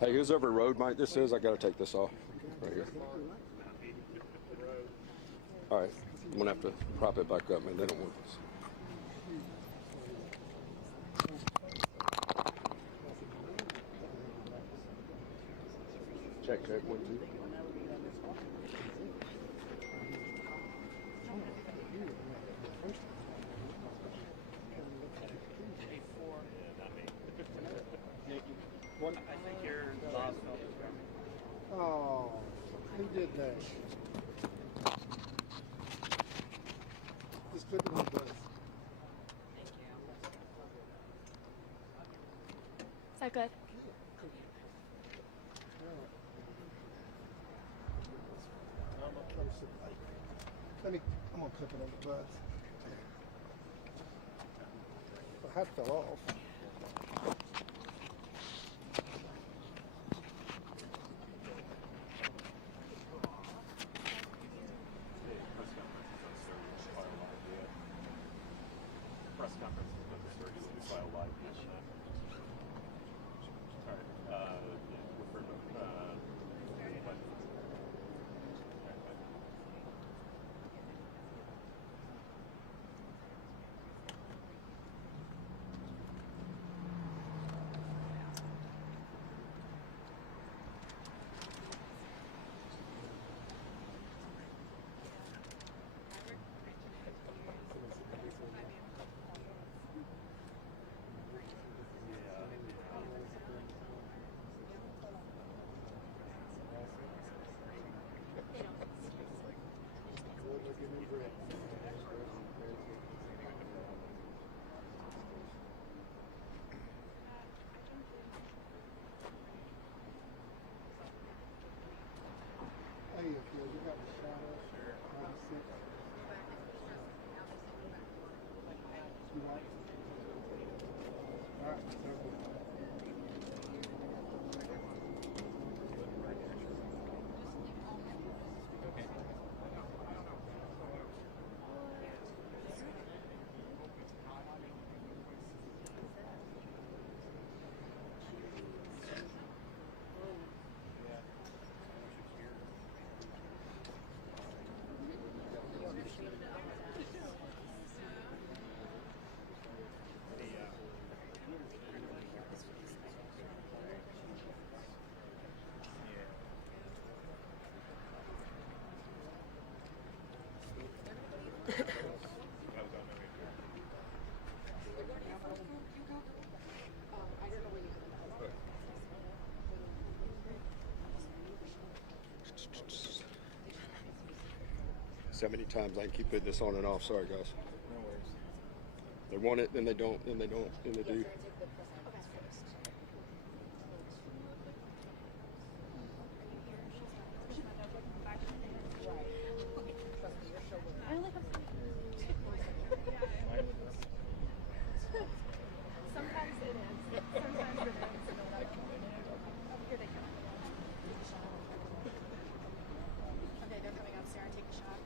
Hey, who's over road mic this is? I gotta take this off right here. All right, I'm gonna have to prop it back up, man. They don't want this. Check, 1, 2. I think you're lost. Oh, who did that? Just put it on both. Thank you. Is that good? I'm gonna clip it on the bus. The hat fell off. Press conference is going to start using file live. All right. Refer to Hey, if you got the shadow, sure. You want? All right, So many times I can keep putting this on and off. Sorry, guys. no worries. They want it, then they don't, then they don't, then they do. I only have sometimes it is. Sometimes it is. Here they come. Okay, they're coming up. Sarah, take a shot.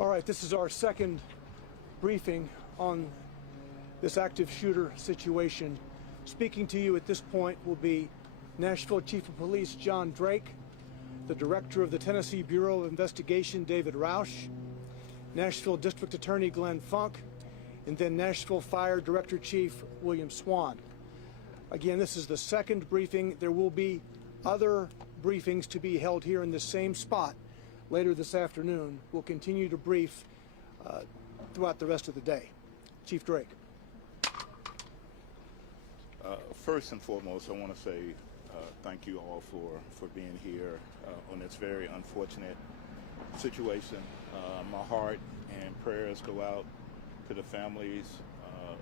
All right, this is our second briefing on this active shooter situation. Speaking to you at this point will be Nashville Chief of Police John Drake, the Director of the Tennessee Bureau of Investigation David Roush, Nashville District Attorney Glenn Funk, and then Nashville Fire Director Chief William Swan. Again, this is the second briefing. There will be other briefings to be held here in the same spot later this afternoon. We'll continue to brief throughout the rest of the day. Chief Drake. First and foremost, I want to say thank you all for being here on this very unfortunate situation. My heart and prayers go out to the families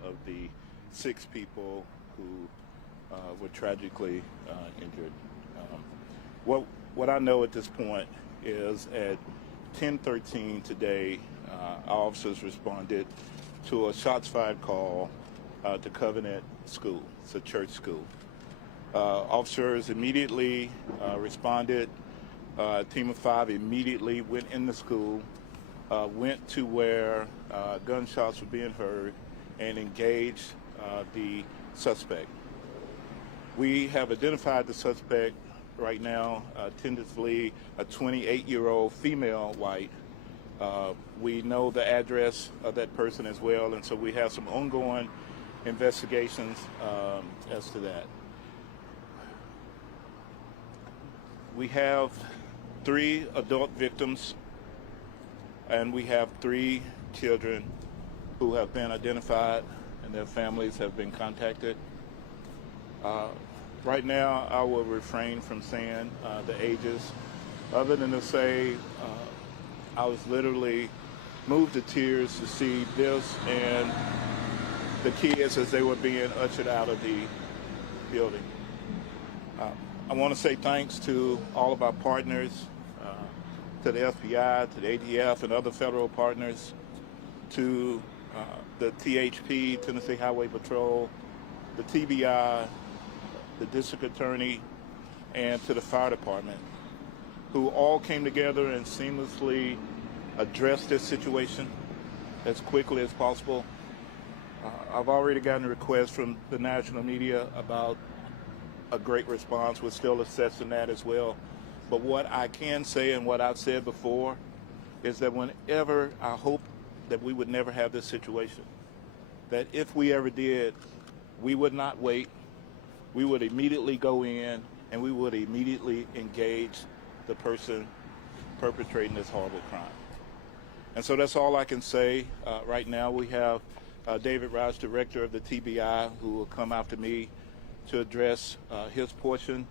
of the 6 people who were tragically injured. What I know at this point is at 10:13 today, our officers responded to a shots fired call to Covenant School. It's a church school. Officers immediately responded. A team of 5 immediately went in the school, went to where gunshots were being heard, and engaged the suspect. We have identified the suspect right now, tentatively a 28-year-old female white. We know the address of that person as well, and so we have some ongoing investigations as to that. We have 3 adult victims, and we have 3 children who have been identified and their families have been contacted. Right now, I will refrain from saying the ages, other than to say I was literally moved to tears to see this and the kids as they were being ushered out of the building. I want to say thanks to all of our partners, to the FBI, to the ATF, and other federal partners, to the THP, Tennessee Highway Patrol, the TBI, the District Attorney, and to the Fire Department, who all came together and seamlessly addressed this situation as quickly as possible. I've already gotten a request from the national media about a great response. We're still assessing that as well. But what I can say, and what I've said before, is that whenever I hope that we would never have this situation, that if we ever did, we would not wait. We would immediately go in and we would immediately engage the person perpetrating this horrible crime. And so that's all I can say. Right now we have David Roush, Director of the TBI, who will come after me to address his portion,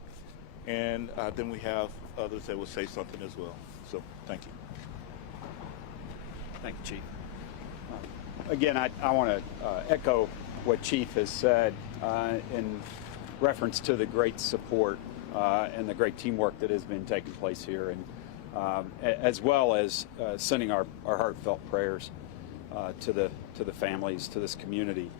and then we have others that will say something as well. So thank you. Thank you, Chief. Again, I want to echo what Chief has said in reference to the great support and the great teamwork that has been taking place here, and as well as sending our heartfelt prayers to the families, to this community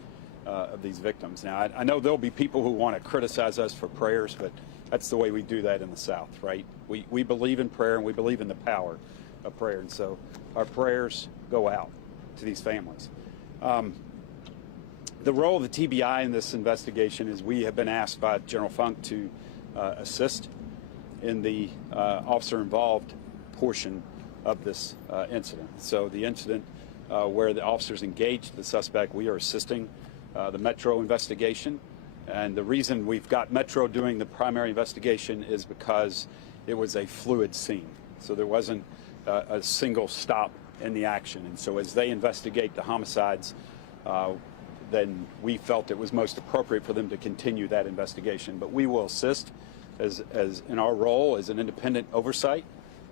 of these victims. Now, I know there'll be people who want to criticize us for prayers, but that's the way we do that in the South, right? We believe in prayer, and we believe in the power of prayer, and so our prayers go out to these families. The role of the TBI in this investigation is we have been asked by General Funk to assist in the officer-involved portion of this incident. So the incident where the officers engaged the suspect, we are assisting the Metro investigation. And the reason we've got Metro doing the primary investigation is because it was a fluid scene. So there wasn't a single stop in the action. And so as they investigate the homicides, then we felt it was most appropriate for them to continue that investigation. But we will assist as in our role as an independent oversight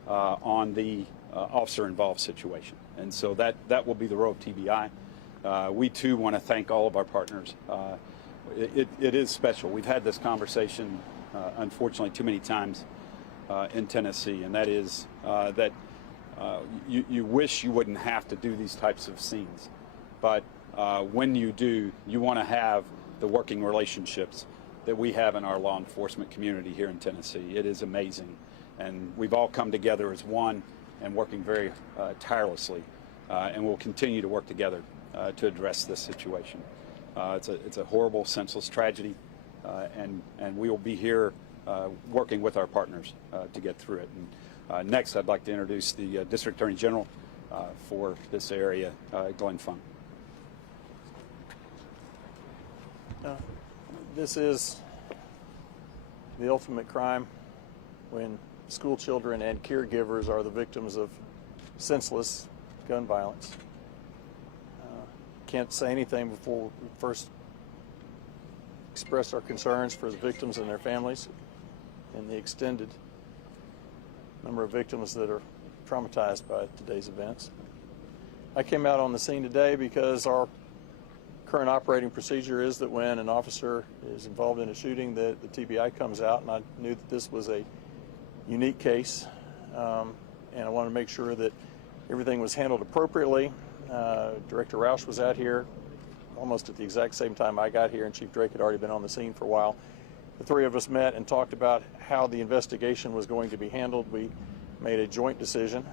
on the officer-involved situation. And so that will be the role of TBI. We too want to thank all of our partners. It is special. We've had this conversation, unfortunately, too many times in Tennessee, and that is that you wish you wouldn't have to do these types of scenes. But when you do, you want to have the working relationships that we have in our law enforcement community here in Tennessee. It is amazing. And we've all come together as one and working very tirelessly and we'll continue to work together to address this situation. It's a horrible, senseless tragedy, and we will be here working with our partners to get through it. And next, I'd like to introduce the District Attorney General for this area, Glenn Funk. This is the ultimate crime when school children and caregivers are the victims of senseless gun violence. Can't say anything before we first express our concerns for the victims and their families and the extended number of victims that are traumatized by today's events. I came out on the scene today because our current operating procedure is that when an officer is involved in a shooting, that the TBI comes out, and I knew that this was a unique case, and I wanted to make sure that everything was handled appropriately. Director Roush was out here almost at the exact same time I got here, and Chief Drake had already been on the scene for a while. The three of us met and talked about how the investigation was going to be handled. We made a joint decision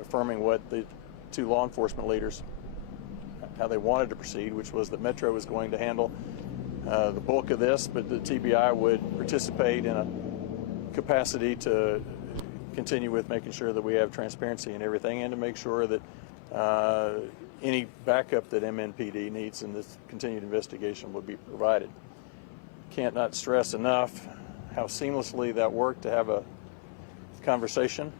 affirming what the two law enforcement leaders, how they wanted to proceed, which was that Metro was going to handle the bulk of this, but the TBI would participate in a capacity to continue with making sure that we have transparency and everything, and to make sure that any backup that MNPD needs in this continued investigation would be provided. Can't not stress enough how seamlessly that worked to have a conversation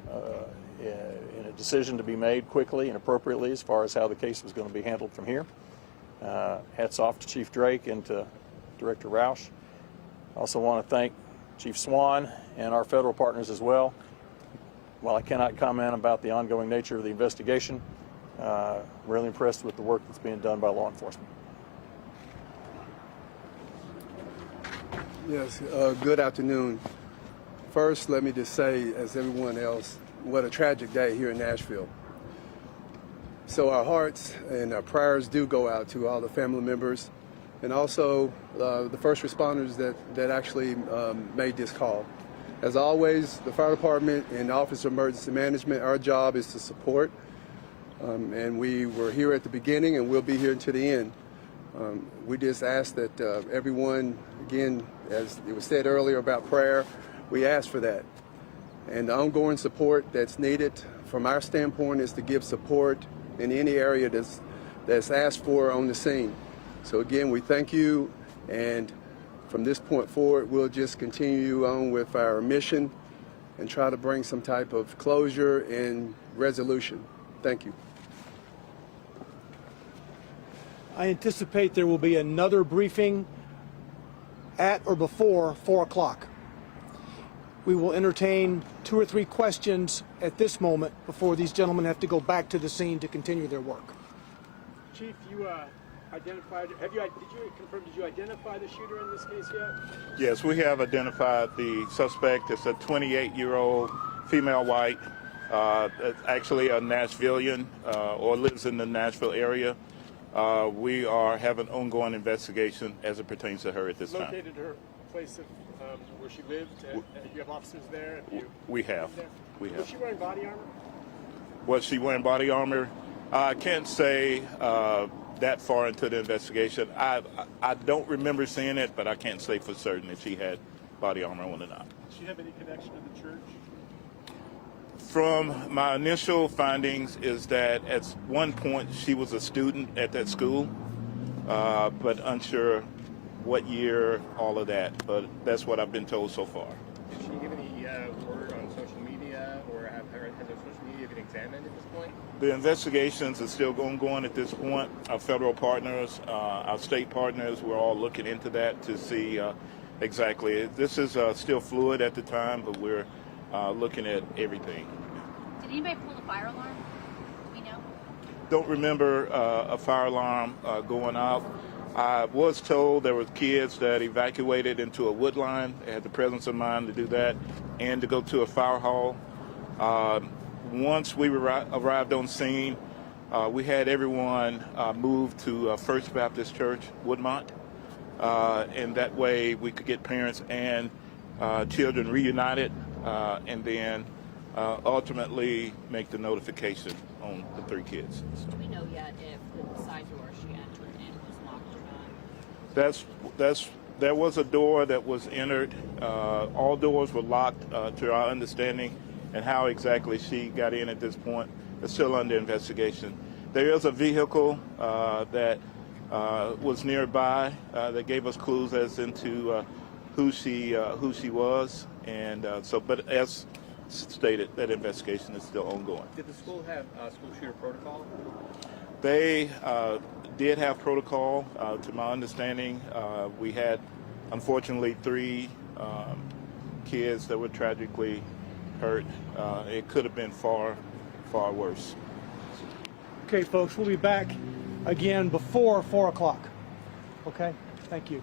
and a decision to be made quickly and appropriately as far as how the case was going to be handled from here. Hats off to Chief Drake and to Director Roush. I also want to thank Chief Swan and our federal partners as well. While I cannot comment about the ongoing nature of the investigation, really impressed with the work that's being done by law enforcement. Yes, good afternoon. First, let me just say, as everyone else, what a tragic day here in Nashville. So our hearts and our prayers do go out to all the family members and also the first responders that actually made this call. As always, the fire department and Office of Emergency Management, our job is to support. And we were here at the beginning and we'll be here until the end. We just ask that everyone, again, as it was said earlier about prayer, we ask for that. And the ongoing support that's needed from our standpoint is to give support in any area that's asked for on the scene. So again, we thank you, and from this point forward, we'll just continue on with our mission and try to bring some type of closure and resolution. Thank you. I anticipate there will be another briefing at or before 4 o'clock. We will entertain 2 or 3 questions at this moment before these gentlemen have to go back to the scene to continue their work. Chief, you identified, did you identify the shooter in this case yet? Yes, we have identified the suspect. It's a 28-year-old female white, actually a Nashvilleian or lives in the Nashville area. We are having an ongoing investigation as it pertains to her at this time. Located her place of where she lived, and you have officers there? We have. Was she wearing body armor? Was she wearing body armor? I can't say that far into the investigation. I don't remember seeing it, but I can't say for certain if she had body armor on or not. Does she have any connection to the church? From my initial findings is that at one point she was a student at that school, but unsure what year, all of that. But that's what I've been told so far. Did she give any word on social media, or has her social media been examined at this point? The investigations are still ongoing at this point. Our federal partners, our state partners, we're all looking into that to see exactly. This is still fluid at the time, but we're looking at everything. Did anybody pull the fire alarm? Do we know? Don't remember a fire alarm going off. I was told there were kids that evacuated into a wood line. They had the presence of mind to do that and to go to a fire hall. Once we arrived on scene, we had everyone moved to First Baptist Church, Woodmont, and that way we could get parents and children reunited, and then ultimately make the notification on the 3 kids. So. Do we know yet if the side door she entered in was locked or not? There was a door that was entered. All doors were locked to our understanding, and how exactly she got in at this point is still under investigation. There is a vehicle that was nearby that gave us clues as into who she was, and but as stated, that investigation is still ongoing. Did the school have school shooter protocol? They did have protocol. To my understanding, we had, unfortunately, 3 kids that were tragically hurt. It could have been far, far worse. Okay, folks, we'll be back again before 4 o'clock. Okay, thank you.